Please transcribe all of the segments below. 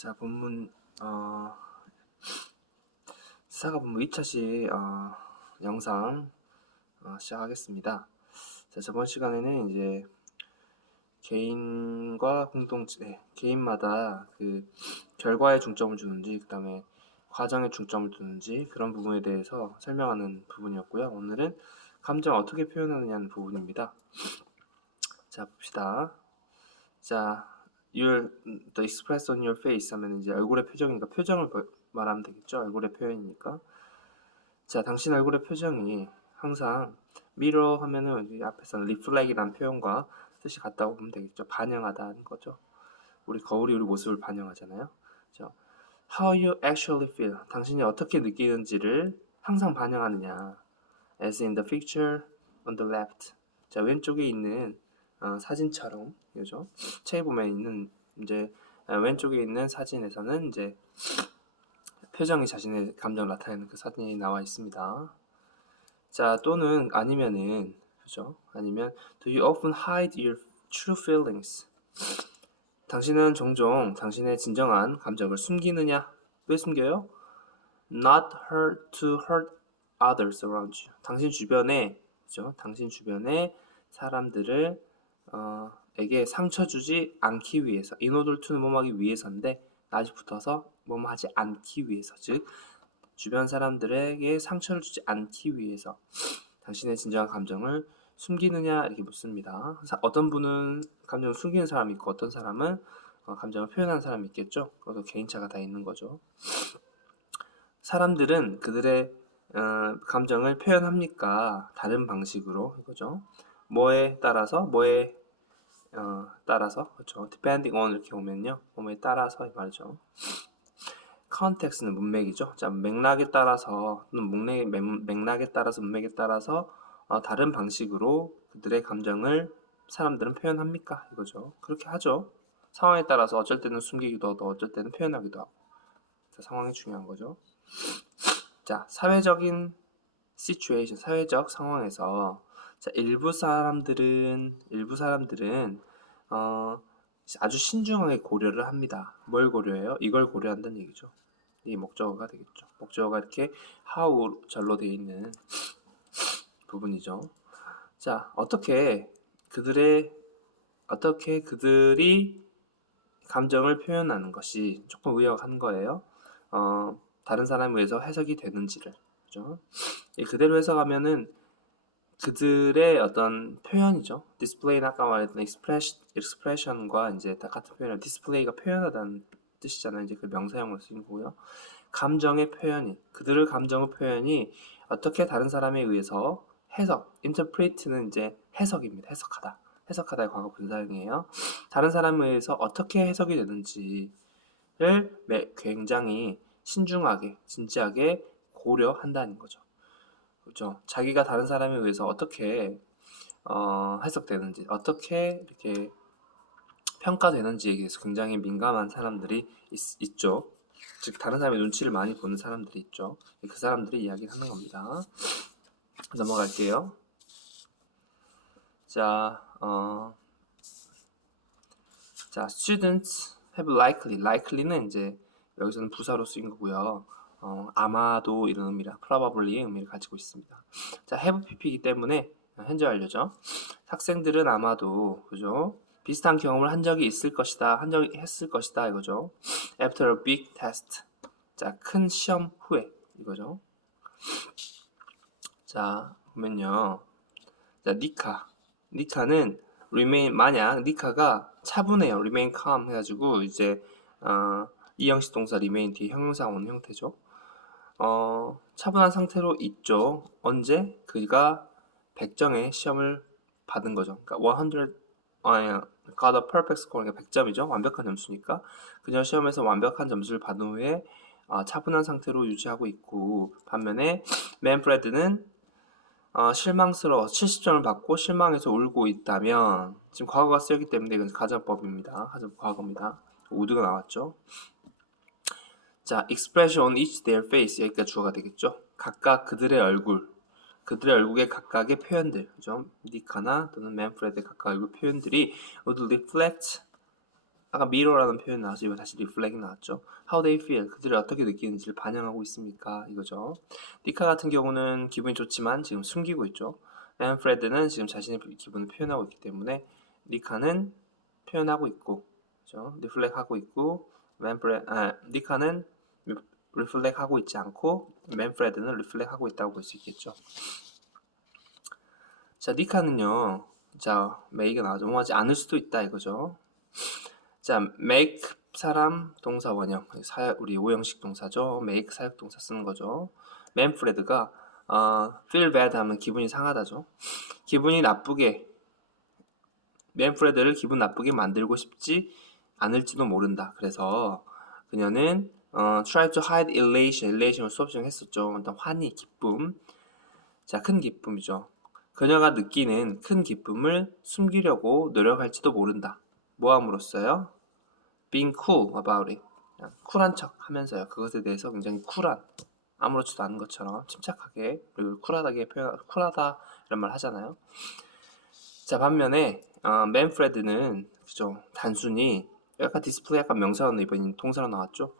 자, 본문 사가 본문 2차시 영상 시작하겠습니다. 자, 저번 시간에는 이제 개인과 공동체, 개인마다 그 결과에 중점을 주는지, 그 다음에 과정에 중점을 두는지 그런 부분에 대해서 설명하는 부분이었고요. 오늘은 감정 어떻게 표현하느냐는 부분입니다. 자, 봅시다. 자, the express on your face 하면 이제 얼굴의 표정이니까 표정을 말하면 되겠죠. 얼굴의 표현이니까. 자, 당신 얼굴의 표정이 항상 mirror 하면은 이 앞에서는 reflect이라는 표현과 뜻이 같다고 보면 되겠죠. 반영하다는 거죠. 우리 거울이 우리 모습을 반영하잖아요. 그렇죠? How you actually feel. 당신이 어떻게 느끼는지를 항상 반영하느냐. As in the picture on the left. 자, 왼쪽에 있는 사진처럼, 그죠? 책에 보면 있는 이제 왼쪽에 있는 사진에서는 이제 표정이 자신의 감정을 나타내는 그 사진이 나와 있습니다. 자, 또는 아니면은 그죠? 아니면 do you often hide your true feelings? 당신은 종종 당신의 진정한 감정을 숨기느냐? 왜 숨겨요? Not hurt to hurt others around you. 당신 주변에 그죠? 당신 주변에 사람들을 에게 상처 주지 않기 위해서 in order to는 뭐하기 위해서인데 나시 붙어서 뭐하지 않기 위해서 즉 주변 사람들에게 상처를 주지 않기 위해서 당신의 진정한 감정을 숨기느냐 이렇게 묻습니다. 어떤 분은 감정을 숨기는 사람이 있고 어떤 사람은 감정을 표현하는 사람이 있겠죠. 그것도 개인차가 다 있는 거죠. 사람들은 그들의 감정을 표현합니까? 다른 방식으로 이거죠. 뭐에 따라서 그렇죠. depending on 이렇게 오면요. 뭐에 따라서 이 말이죠. context는 문맥이죠. 자, 맥락에 따라서 맥락에 따라서 문맥에 따라서 다른 방식으로 그들의 감정을 사람들은 표현합니까? 이거죠. 그렇게 하죠. 상황에 따라서 어쩔 때는 숨기기도 하고 어쩔 때는 표현하기도 하고. 자, 상황이 중요한 거죠. 자, 사회적인 situation, 사회적 상황에서 자, 일부 사람들은 아주 신중하게 고려를 합니다. 뭘 고려해요? 이걸 고려한다는 얘기죠. 이 목적어가 되겠죠. 목적어가 이렇게 how 절로 되어 있는 부분이죠. 자, 어떻게 그들이 감정을 표현하는 것이 조금 의역한 거예요. 다른 사람에 의해서 해석이 되는지를. 그죠? 그대로 해석하면은 그들의 어떤 표현이죠. 디스플레이는 아까 말했던 expression과 이제 다 같은 표현을 디스플레이가 표현하다는 뜻이잖아요. 이제 그 명사형으로 쓰인 거고요. 감정의 표현이 그들의 감정의 표현이 어떻게 다른 사람에 의해서 해석, interpret는 이제 해석입니다. 해석하다의 과거 분사형이에요. 다른 사람에 의해서 어떻게 해석이 되는지를 굉장히 신중하게, 진지하게 고려한다는 거죠. 그렇죠. 자기가 다른 사람에 의해서 어떻게 해석되는지, 어떻게 이렇게 평가되는지에 대해서 굉장히 민감한 사람들이 있죠. 즉 다른 사람의 눈치를 많이 보는 사람들이 있죠. 그 사람들이 이야기를 하는 겁니다. 넘어갈게요. 자, students have likely는 이제 여기서는 부사로 쓰인 거고요. 아마도 이런 의미라 probably의 의미를 가지고 있습니다. 자, have pp이기 때문에 현재 완료죠. 학생들은 아마도 그죠? 비슷한 경험을 한 적이 있을 것이다. 했을 것이다 이거죠. After a big test. 자, 큰 시험 후에 이거죠. 자, 보면요. 자, 니카는 remain 만약 니카가 차분해요. remain calm 해가지고 이제 이형식 동사 remain 뒤에 형용사 오는 형태죠. 차분한 상태로 있죠. 언제? 그가 100점의 시험을 받은 거죠. 그러니까 100 got a perfect score. 그러니까 100점이죠. 완벽한 점수니까. 그녀 시험에서 완벽한 점수를 받은 후에 차분한 상태로 유지하고 있고 반면에 맨프레드는 실망스러워 70점을 받고 실망해서 울고 있다면 지금 과거가 쓰였기 때문에 이건 가정법입니다. 과거입니다. 우드가 나왔죠. 자, expression on each their face 여기까지 주어가 되겠죠. 각각 그들의 얼굴의 각각의 표현들, 그죠? 니카나 또는 맨프레드의 각각 얼굴 표현들이 would reflect 아까 mirror라는 표현 나와서 이번 다시 reflect 나왔죠. How they feel, 그들이 어떻게 느끼는지를 반영하고 있습니까? 이거죠. 니카 같은 경우는 기분이 좋지만 지금 숨기고 있죠. 맨프레드는 지금 자신의 기분을 표현하고 있기 때문에 니카는 표현하고 있고, 그죠? reflect 하고 있고, 니카는 reflect 하고 있지 않고 맨프레드는 reflect 하고 있다고 볼 수 있겠죠. 자, 니카는요. 자, make가 나와서 넘어가지 않을 수도 있다 이거죠. 자, make 사람 동사 원형 우리 오형식 동사죠. make 사역 동사 쓰는 거죠. 맨프레드가 feel bad 하면 기분이 상하다죠. 기분이 나쁘게 맨프레드를 기분 나쁘게 만들고 싶지 않을지도 모른다. 그래서 그녀는 try to hide elation을 수업 중에 했었죠. 일단 환희, 기쁨. 자, 큰 기쁨이죠. 그녀가 느끼는 큰 기쁨을 숨기려고 노력할지도 모른다. 뭐 함으로써요? being cool about it. 쿨한 척 하면서요. 그것에 대해서 굉장히 쿨한, 아무렇지도 않은 것처럼 침착하게, 그리고 쿨하다 이런 말 하잖아요. 자, 반면에 맨프레드는 그죠, 단순히 약간 디스플레이, 약간 명사로 이번 동사로 나왔죠.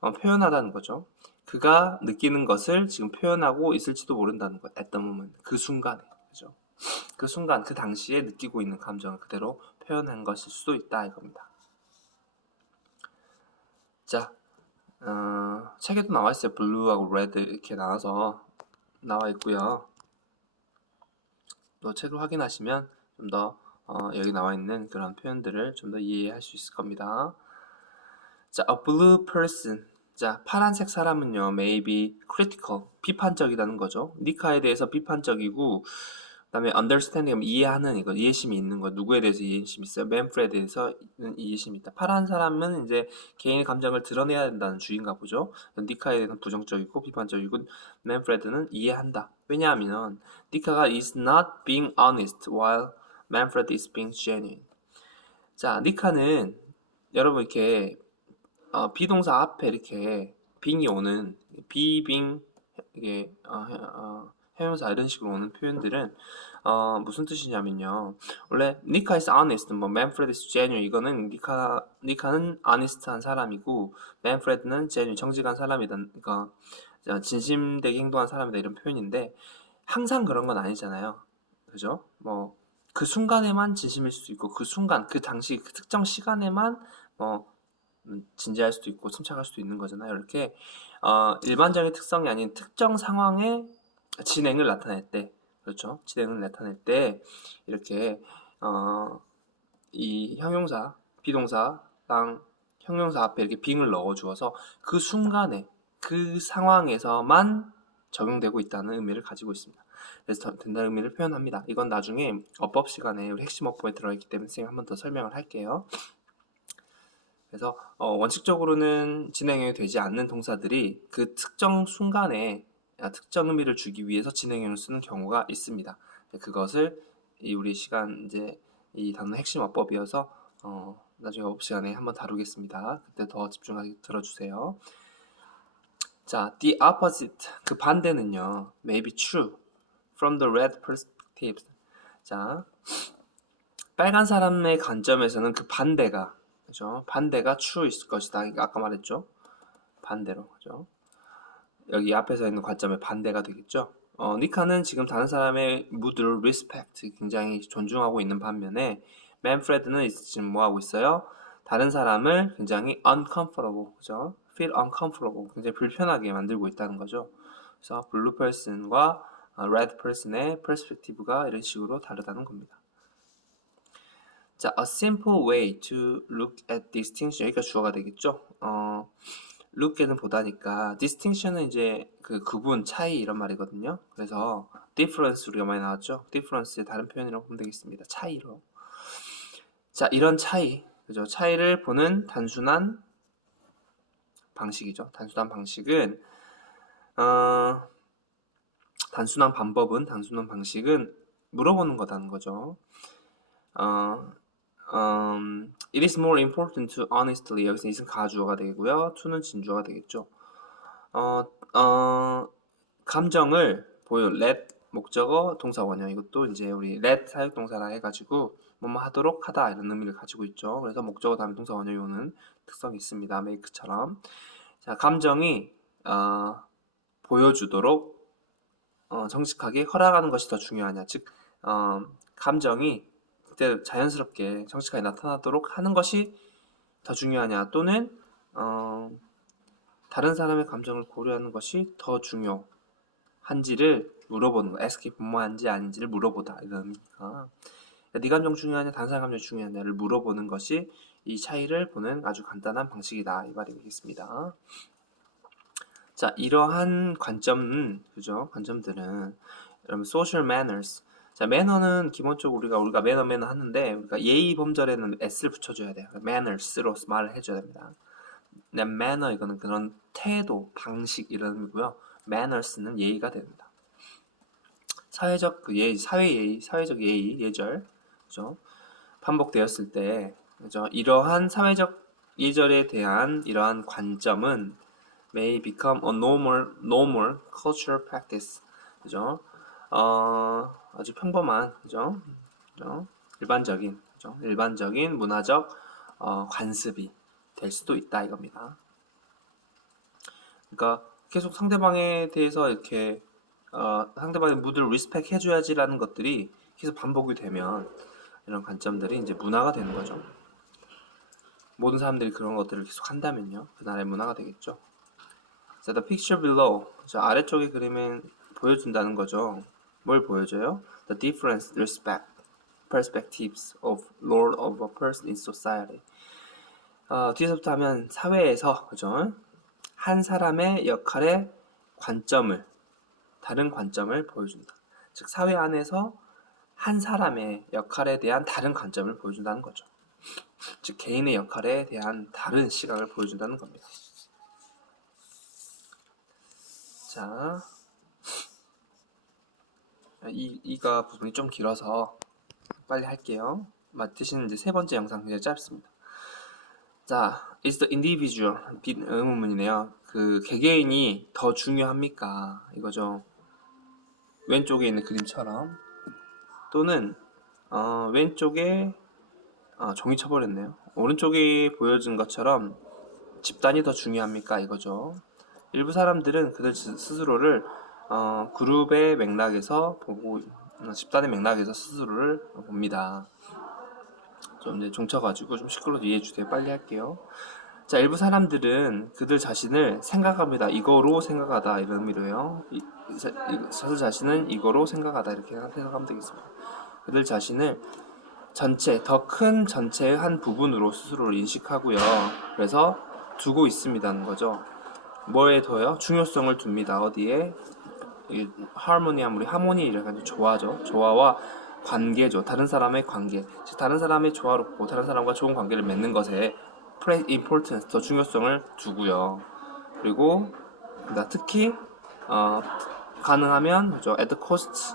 표현하다는 거죠. 그가 느끼는 것을 지금 표현하고 있을지도 모른다는 거예요. at the moment, 그 순간에, 그죠? 그 순간, 그 당시에 느끼고 있는 감정을 그대로 표현한 것일 수도 있다 이겁니다. 자, 책에도 나와 있어요. 블루하고 레드 이렇게 나와서 나와 있고요. 또 책을 확인하시면 좀 더 여기 나와 있는 그런 표현들을 좀 더 이해할 수 있을 겁니다. 자, a blue person. 자, 파란색 사람은요, may be critical, 비판적이라는 거죠. 니카에 대해서 비판적이고, 그 다음에 understanding, 이해하는 이거, 이해심이 있는 거. 누구에 대해서 이해심이 있어요? 맨프레드에 대해서 이해심이 있다. 파란 사람은 이제 개인의 감정을 드러내야 된다는 주의인가 보죠. 니카에 대해서는 부정적이고 비판적이고, 맨프레드는 이해한다. 왜냐하면 니카가 is not being honest while Manfred is being genuine. 자, 니카는 여러분 이렇게 비동사 앞에 이렇게 빙이 오는 비빙, 이게 형용사 이런 식으로 오는 표현들은 무슨 뜻이냐면요. 원래 니카 is honest, 뭐 Manfred is genuine, 이거는 니카는 honest한 사람이고 Manfred는 genuine, 정직한 사람이다. 그러니까 진심되게 행동한 사람이다 이런 표현인데 항상 그런 건 아니잖아요. 그죠? 뭐 그 순간에만 진심일 수도 있고 그 순간, 그 당시, 그 특정 시간에만 진지할 수도 있고 침착할 수도 있는 거잖아요. 이렇게 일반적인 특성이 아닌 특정 상황의 진행을 나타낼 때, 그렇죠? 진행을 나타낼 때 이렇게 이 형용사, 비동사랑 형용사 앞에 이렇게 빙을 넣어주어서 그 순간에, 그 상황에서만 적용되고 있다는 의미를 가지고 있습니다. 그래서 된다는 의미를 표현합니다. 이건 나중에 어법 시간에 우리 핵심 어법에 들어있기 때문에 선생님 한 번 더 설명을 할게요. 그래서 원칙적으로는 진행형이 되지 않는 동사들이 그 특정 순간에 특정 의미를 주기 위해서 진행형을 쓰는 경우가 있습니다. 그것을 우리 시간 이제 이 단어 핵심 어법이어서 나중에 어법 시간에 한번 다루겠습니다. 그때 더 집중하게 들어주세요. 자, the opposite, 그 반대는요, may be true from the red perspective. 자, 빨간 사람의 관점에서는 그 반대가, 그죠? 반대가 true 있을 것이다. 아까 말했죠? 반대로, 그죠? 여기 앞에서 있는 관점의 반대가 되겠죠? 니카는 지금 다른 사람의 무드를 respect, 굉장히 존중하고 있는 반면에 맨프레드는 지금 뭐 하고 있어요? 다른 사람을 굉장히 uncomfortable, 그죠? feel uncomfortable, 굉장히 불편하게 만들고 있다는 거죠. 그래서 blue person과 red person의 perspective가 이런 식으로 다르다는 겁니다. 자, a simple way to look at distinction, 여기가 주어가 되겠죠? look에는 보다니까 distinction은 이제 그 구분, 차이 이런 말이거든요. 그래서 difference 우리가 많이 나왔죠. difference의 다른 표현이라고 보면 되겠습니다. 차이로. 자, 이런 차이, 그죠? 차이를 보는 단순한 방식이죠. 단순한 방식은 단순한 방식은 물어보는 거다는 거죠. It is more important to honestly, 여기서 is은 가주어가 되고요. to는 진주어가 되겠죠. 감정을 보여 let 목적어 동사 원형, 이것도 이제 우리 let 사역동사라 해가지고 뭐뭐 하도록 하다 이런 의미를 가지고 있죠. 그래서 목적어 다음에 동사 원형이 특성이 있습니다. make처럼. 자, 감정이 보여주도록 정직하게 허락하는 것이 더 중요하냐. 즉 감정이 그때 자연스럽게 정직하게 나타나도록 하는 것이 더 중요하냐, 또는 다른 사람의 감정을 고려하는 것이 더 중요한지를 물어보는 거. ask if 뭐한지 아닌지를 물어보다 이런 의미니까. 네 감정 중요하냐, 다른 사람 감정이 중요하냐를 물어보는 것이 이 차이를 보는 아주 간단한 방식이다 이 말이 되겠습니다. 자, 이러한 관점들은 여러분 social manners. 자, 매너는 기본적으로 우리가 매너 하는데 우리가 예의 범절에는 s를 붙여줘야 돼요. manners로 말을 해줘야 됩니다. manner 이거는 그런 태도, 방식 이런 의미고요. manners는 예의가 됩니다. 사회적 예의, 사회적 예의, 예절, 그죠? 반복되었을 때, 그죠? 이러한 사회적 예절에 대한 이러한 관점은 may become a normal cultural practice, 그죠? 아주 평범한, 그죠? 일반적인 문화적 관습이 될 수도 있다 이겁니다. 그러니까 계속 상대방에 대해서 이렇게 상대방의 무드를 리스펙 해줘야지라는 것들이 계속 반복이 되면 이런 관점들이 이제 문화가 되는 거죠. 모든 사람들이 그런 것들을 계속 한다면요, 그 나라의 문화가 되겠죠. 자, the picture below. 자, 아래쪽의 그림은 보여준다는 거죠. 뭘 보여줘요? The different perspectives of role of a person in society. 뒤에서부터 하면 사회에서, 그죠? 한 사람의 역할의 다른 관점을 보여준다. 즉, 사회 안에서 한 사람의 역할에 대한 다른 관점을 보여준다는 거죠. 즉, 개인의 역할에 대한 다른 시각을 보여준다는 겁니다. 자, 이가 부분이 좀 길어서 빨리 할게요. 대신 이제 세 번째 영상 굉장히 짧습니다. 자, is the individual 의문문이네요. 그 개개인이 더 중요합니까? 이거죠. 왼쪽에 있는 그림처럼, 또는 왼쪽에 종이 쳐버렸네요. 오른쪽에 보여준 것처럼 집단이 더 중요합니까? 이거죠. 일부 사람들은 그들 스스로를 그룹의 맥락에서 보고 집단의 맥락에서 스스로를 봅니다. 좀 이제 종쳐가지고 좀 시끄러워서 이해해주세요. 빨리 할게요. 자, 일부 사람들은 그들 자신을 생각합니다. 이거로 생각하다 이런 의미로요. 자들 자신은 이거로 생각하다 이렇게 생각하면 되겠습니다. 그들 자신을 더 큰 전체의 한 부분으로 스스로를 인식하고요. 그래서 두고 있습니다는 거죠. 뭐에 더요? 중요성을 둡니다. 어디에? 하모니함, 우리 하모니를 가지고 조화죠. 조화와 관계죠. 다른 사람의 관계, 즉 다른 사람의 조화롭고 다른 사람과 좋은 관계를 맺는 것에 importance, 더 중요성을 두고요. 그리고 특히 가능하면 그죠? at the cost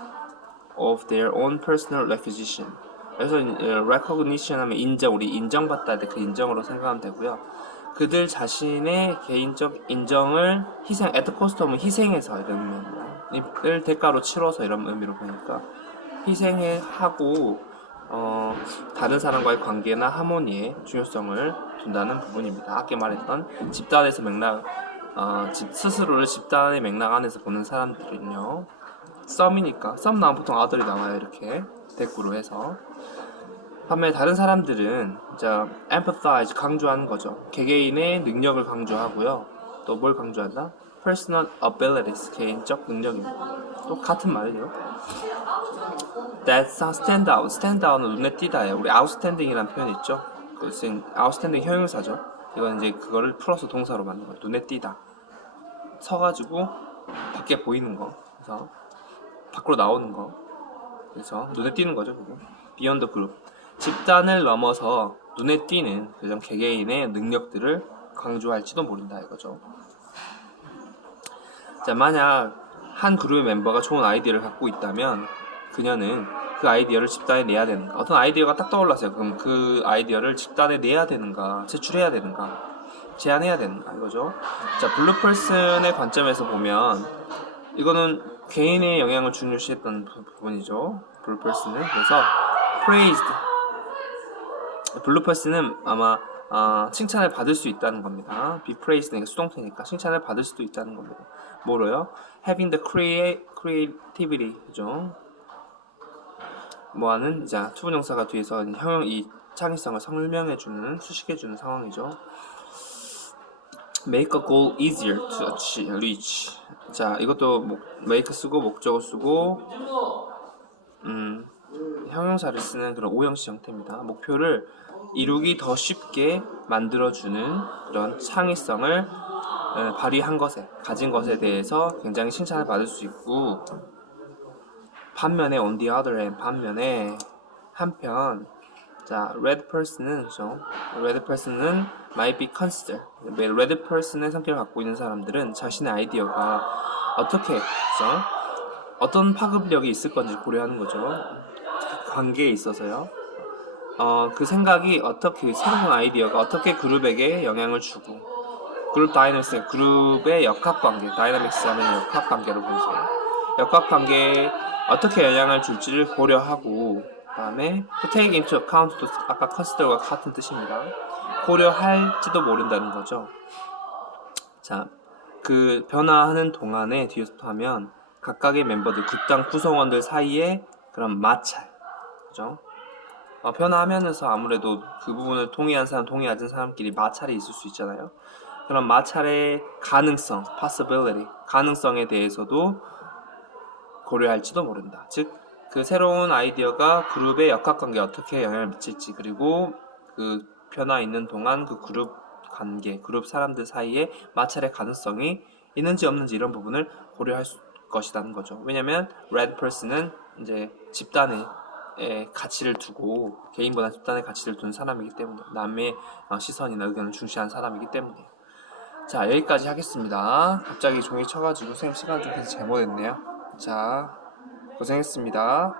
of their own personal recognition. 그래서 recognition 하면 우리 인정받다 할 때 그 인정으로 생각하면 되고요. 그들 자신의 개인적 인정을 at the cost 하면 희생해서 이런 의미를 대가로 치러서 이런 의미로 보니까 희생하고 다른 사람과의 관계나 하모니에 중요성을 둔다는 부분입니다. 아까 말했던 집단에서 스스로를 집단의 맥락 안에서 보는 사람들은요, 썸이니까 썸 나오면 보통 아들이 나와요. 이렇게 대꾸로 해서. 반면에 다른 사람들은 empathize, 강조하는 거죠. 개개인의 능력을 강조하고요. 또 뭘 강조한다? personal abilities, 개인적 능력입니다. 또 같은 말이죠. That's a stand out. stand out은 눈에 띄다예요. 우리 outstanding이라는 표현이 있죠. outstanding 형용사죠. 이건 이제 그거를 풀어서 동사로 만든 거예요. 눈에 띄다. 서가지고 밖에 보이는 거. 그래서 밖으로 나오는 거. 그래서 눈에 띄는 거죠. 그거. Beyond the group. 집단을 넘어서 눈에 띄는 그런 개개인의 능력들을 강조할지도 모른다 이거죠. 자, 만약 한 그룹의 멤버가 좋은 아이디어를 갖고 있다면 그녀는 그 아이디어를 집단에 내야 되는가? 어떤 아이디어가 딱 떠올랐어요. 그럼 그 아이디어를 집단에 내야 되는가? 제출해야 되는가? 제안해야 되는가? 이거죠. 자, 블루펄슨의 관점에서 보면 이거는 개인의 영향을 중요시했던 부분이죠. 블루펄슨은. 그래서 praised, 블루 퍼슨은 아마 칭찬을 받을 수 있다는 겁니다. be praised니까 수동태니까 칭찬을 받을 수도 있다는 겁니다. 뭐로요? having the creativity, 그죠? 뭐하는 자 투부정사가 뒤에서 이 창의성을 설명해주는 수식해주는 상황이죠. make a goal easier to reach. 자 이것도 make 쓰고 목적어 쓰고 형용사를 쓰는 그런 오형식 형태입니다. 목표를 이루기 더 쉽게 만들어주는 그런 창의성을 발휘한 것에 가진 것에 대해서 굉장히 칭찬을 받을 수 있고, 반면에 on the other hand, 반면에 한편 자 red person은 might be considered. red person의 성격을 갖고 있는 사람들은 자신의 아이디어가 어떻게 어떤 파급력이 있을 건지 고려하는 거죠. 관계에 있어서요. 그 생각이 어떻게 새로운 아이디어가 어떻게 그룹에게 영향을 주고, 그룹 다이내믹스, 그룹의 역학관계, 다이내믹스 하면 역학관계로 보세요. 역학관계에 어떻게 영향을 줄지를 고려하고, 그 다음에 to take into account도 아까 consider과 같은 뜻입니다. 고려할지도 모른다는 거죠. 자, 그 변화하는 동안에 뒤에서부터 하면 각각의 멤버들, 극단 구성원들 사이에 그런 마찰, 그죠? 변화하면서 아무래도 그 부분을 동의한 사람, 동의하지 않은 사람끼리 마찰이 있을 수 있잖아요. 그런 마찰의 가능성, possibility, 가능성에 대해서도 고려할지도 모른다. 즉, 그 새로운 아이디어가 그룹의 역학관계에 어떻게 영향을 미칠지, 그리고 그 변화 있는 동안 그 그룹 관계, 그룹 사람들 사이에 마찰의 가능성이 있는지 없는지 이런 부분을 고려할 것이라는 거죠. 왜냐면 red person은 이제 집단의 가치를 두고, 개인보다 집단의 가치를 둔 사람이기 때문에, 남의 시선이나 의견을 중시하는 사람이기 때문에. 자, 여기까지 하겠습니다. 갑자기 종이 쳐가지고 선생님 시간 좀 계속 잘못했네요. 자, 고생했습니다.